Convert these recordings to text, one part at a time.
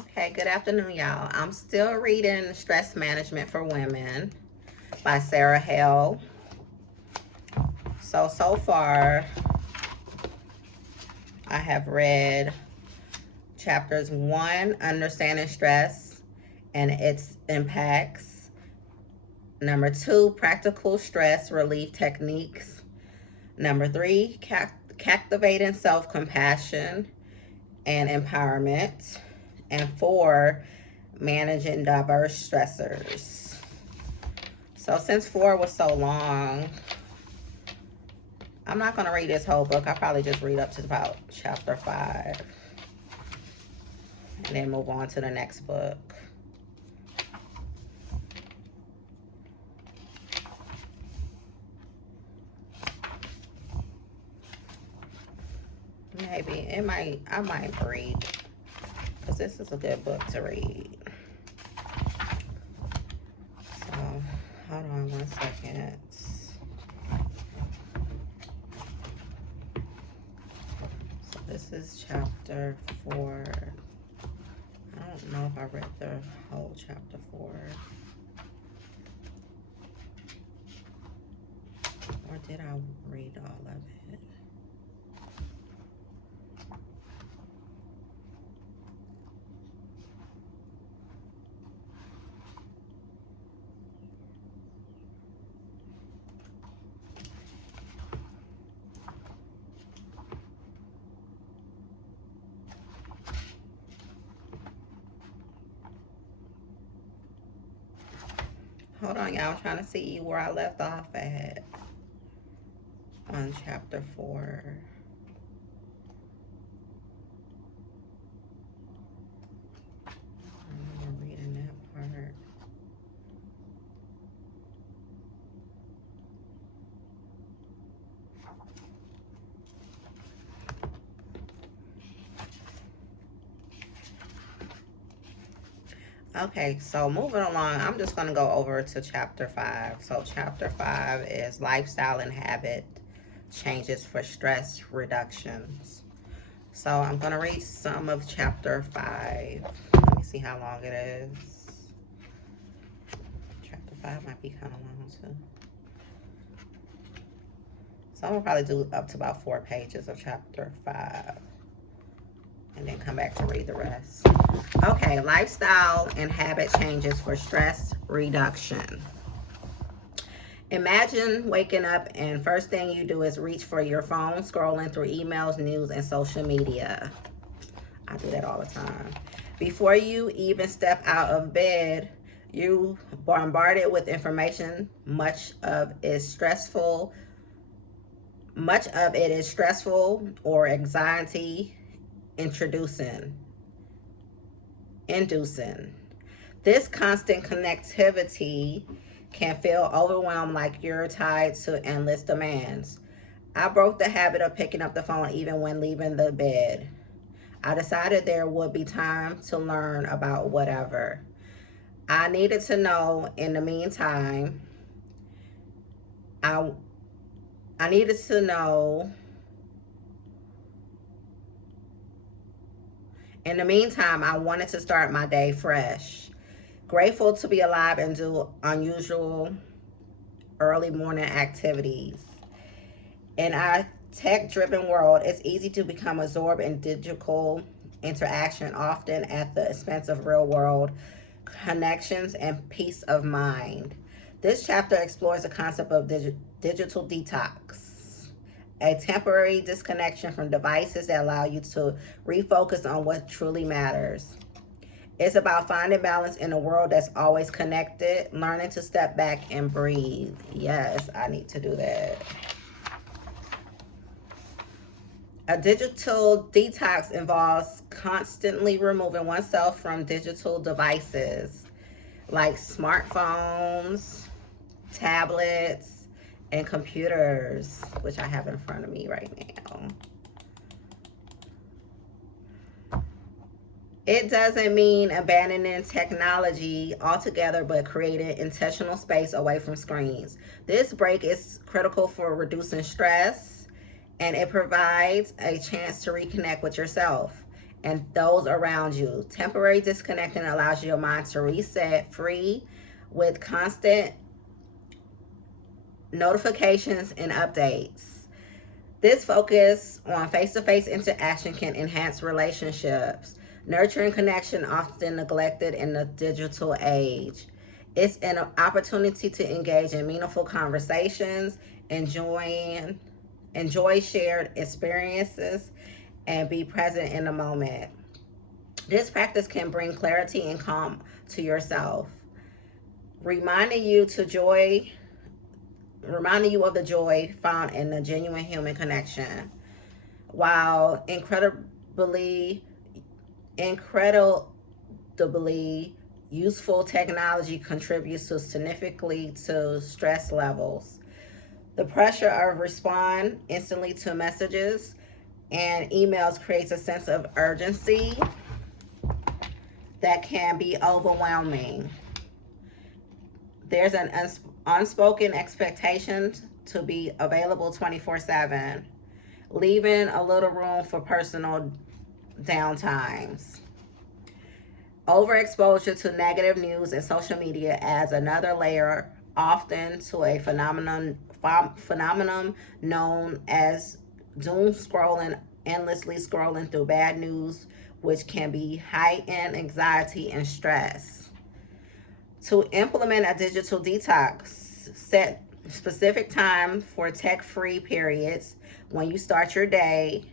Okay, good afternoon, y'all. I'm still reading Stress Management for Women by Sarah Hale. So far, I have read chapters 1, Understanding Stress and Its Impacts. Number 2, Practical Stress Relief Techniques. Number 3, Captivating Self-Compassion and Empowerment. And 4, Managing Diverse Stressors. So since 4 was so long, I'm not going to read this whole book. I'll probably just read up to about chapter 5 and then move on to the next book. Maybe I might read, because this is a good book to read. So hold on 1 second. So this is chapter 4. I don't know if I read the whole chapter 4. Or did I read all of it? Hold on, y'all. I'm trying to see where I left off at on chapter 4. I remember reading that part. Okay, so moving along, I'm just going to go over to chapter 5. So chapter 5 is lifestyle and habit changes for stress reductions. So I'm going to read some of chapter 5. Let me see how long it is. Chapter 5 might be kind of long too. So I'm going to probably do up to about 4 pages of chapter 5. And then come back to read the rest. Okay, lifestyle and habit changes for stress reduction. Imagine waking up and first thing you do is reach for your phone, scrolling through emails, news, and social media. I do that all the time. Before you even step out of bed, you bombarded with information. Much of it is stressful or anxiety inducing. This constant connectivity can feel overwhelmed, like you're tied to endless demands. I broke the habit of picking up the phone even when leaving the bed. I decided there would be time to learn about whatever I needed to know. In the meantime, I needed to know. In the meantime, I wanted to start my day fresh. Grateful to be alive and do unusual early morning activities. In our tech-driven world, it's easy to become absorbed in digital interaction, often at the expense of real-world connections and peace of mind. This chapter explores the concept of digital detox, a temporary disconnection from devices that allow you to refocus on what truly matters. It's about finding balance in a world that's always connected, learning to step back and breathe. Yes, I need to do that. A digital detox involves constantly removing oneself from digital devices like smartphones, tablets, and computers, which I have in front of me right now. It doesn't mean abandoning technology altogether, but creating intentional space away from screens. This break is critical for reducing stress, and it provides a chance to reconnect with yourself and those around you. Temporary disconnecting allows your mind to reset free with constant notifications and updates. This focus on face-to-face interaction can enhance relationships, nurturing connection often neglected in the digital age. It's an opportunity to engage in meaningful conversations, enjoy shared experiences, and be present in the moment. This practice can bring clarity and calm to yourself, reminding you to joy reminding you of the joy found in the genuine human connection. While incredibly useful technology contributes to significantly to stress levels, the pressure of respond instantly to messages and emails creates a sense of urgency that can be overwhelming. There's an unspoken expectation to be available 24/7, leaving a little room for personal downtimes. Overexposure to negative news and social media adds another layer, often to a phenomenon known as doom scrolling, endlessly scrolling through bad news, which can be heightened anxiety and stress. To implement a digital detox, set specific time for tech-free periods when you start your day.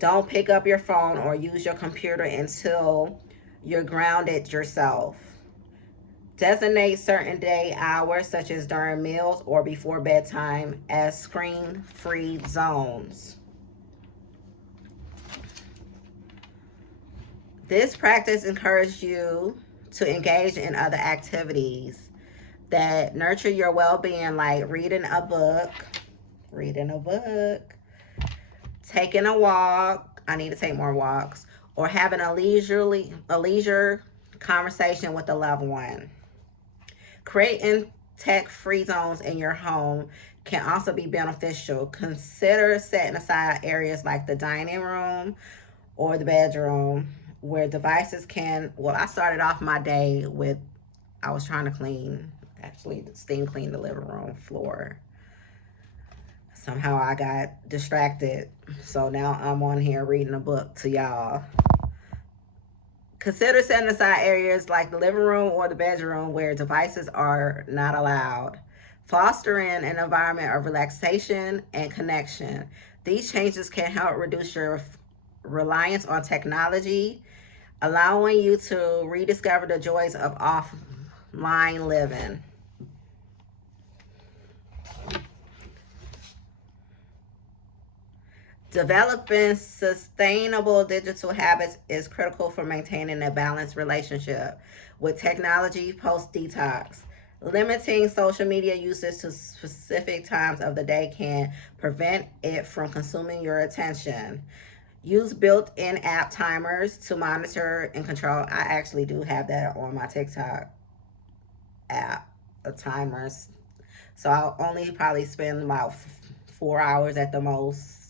Don't pick up your phone or use your computer until you're grounded yourself. Designate certain day hours, such as during meals or before bedtime, as screen-free zones. This practice encourages you to engage in other activities that nurture your well-being, like reading a book, taking a walk. I need to take more walks, or having a leisure conversation with a loved one. Creating tech-free zones in your home can also be beneficial. Consider setting aside areas like the dining room or the bedroom where devices can, well, I started off my day with, I was trying to steam clean the living room floor. Somehow I got distracted. So now I'm on here reading a book to y'all. Consider setting aside areas like the living room or the bedroom where devices are not allowed, fostering an environment of relaxation and connection. These changes can help reduce your reliance on technology, allowing you to rediscover the joys of offline living. Developing sustainable digital habits is critical for maintaining a balanced relationship with technology post-detox. Limiting social media usage to specific times of the day can prevent it from consuming your attention. Use built-in app timers to monitor and control. I actually do have that on my TikTok app, the timers. So I'll only probably spend about 4 hours at the most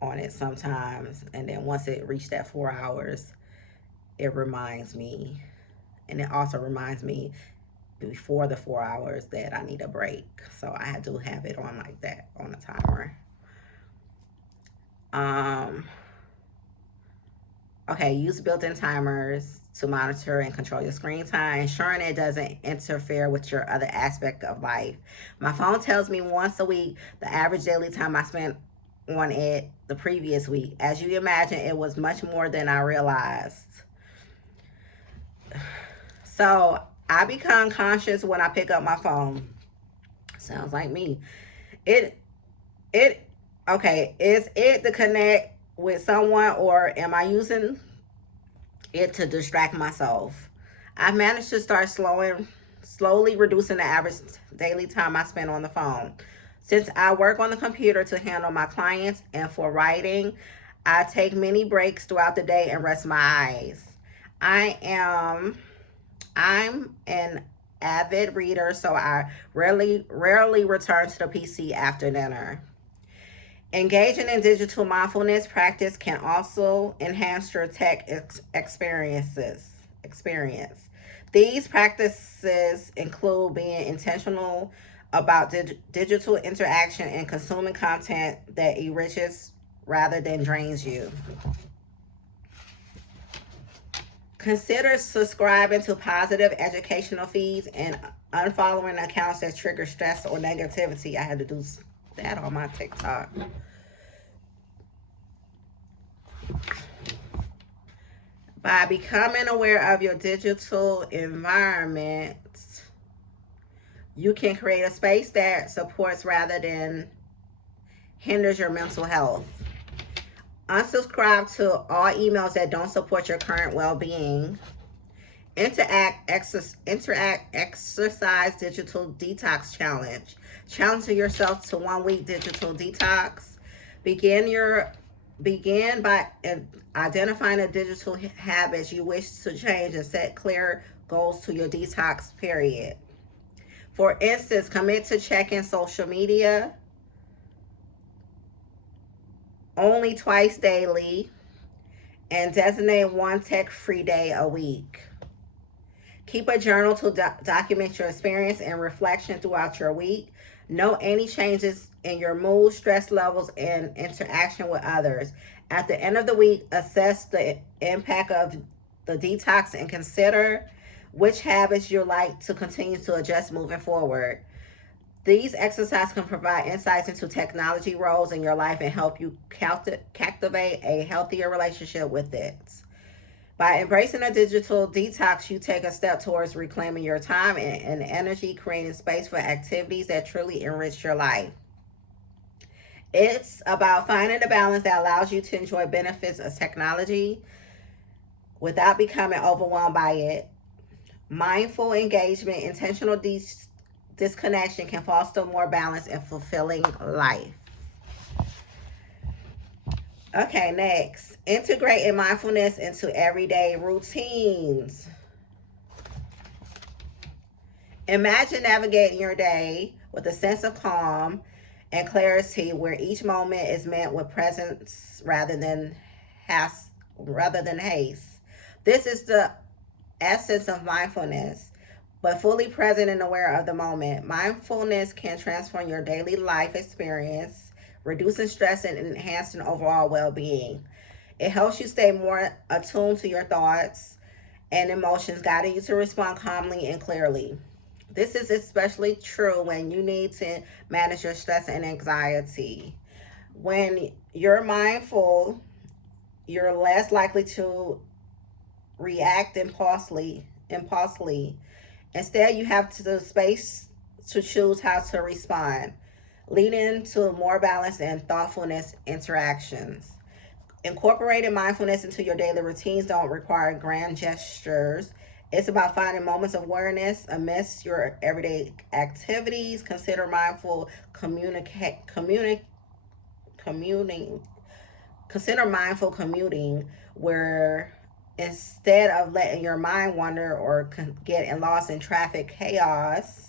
on it sometimes, and then once it reached that 4 hours, it reminds me, and it also reminds me before the 4 hours that I need a break. So I do have it on like that on a timer. Okay, use built-in timers to monitor and control your screen time, ensuring it doesn't interfere with your other aspect of life. My phone tells me once a week the average daily time I spent on it the previous week. As you imagine, it was much more than I realized. So I become conscious when I pick up my phone. Sounds like me. Okay, is it to connect with someone, or am I using it to distract myself? I've managed to start slowly reducing the average daily time I spend on the phone. Since I work on the computer to handle my clients and for writing, I take many breaks throughout the day and rest my eyes. I'm an avid reader, so I rarely return to the PC after dinner. Engaging in digital mindfulness practice can also enhance your tech experience. These practices include being intentional about digital interaction and consuming content that enriches rather than drains you. Consider subscribing to positive educational feeds and unfollowing accounts that trigger stress or negativity. I had to do that on my TikTok. By becoming aware of your digital environment, you can create a space that supports rather than hinders your mental health. Unsubscribe to all emails that don't support your current well-being. Exercise digital detox challenge. Challenge yourself to 1 week digital detox. Begin by identifying the digital habits you wish to change and set clear goals to your detox period. For instance, commit to checking social media only twice daily and designate one tech-free day a week. Keep a journal to document your experience and reflection throughout your week. Note any changes in your mood, stress levels, and interaction with others. At the end of the week, assess the impact of the detox and consider which habits you'd like to continue to adjust moving forward. These exercises can provide insights into technology roles in your life and help you cultivate a healthier relationship with it. By embracing a digital detox, you take a step towards reclaiming your time and energy, creating space for activities that truly enrich your life. It's about finding a balance that allows you to enjoy benefits of technology without becoming overwhelmed by it. Mindful engagement, intentional disconnection can foster more balanced and fulfilling life. Okay, next, integrating mindfulness into everyday routines. Imagine navigating your day with a sense of calm and clarity, where each moment is met with presence rather than haste. This is the essence of mindfulness, but fully present and aware of the moment. Mindfulness can transform your daily life experience, reducing stress and enhancing overall well-being. It helps you stay more attuned to your thoughts and emotions, guiding you to respond calmly and clearly. This is especially true when you need to manage your stress and anxiety. When you're mindful, you're less likely to react impulsively. Instead, you have the space to choose how to respond, leading to more balance and thoughtfulness interactions. Incorporating mindfulness into your daily routines don't require grand gestures. It's about finding moments of awareness amidst your everyday activities. Consider mindful commuting. Consider mindful commuting, where instead of letting your mind wander or getting lost in traffic chaos,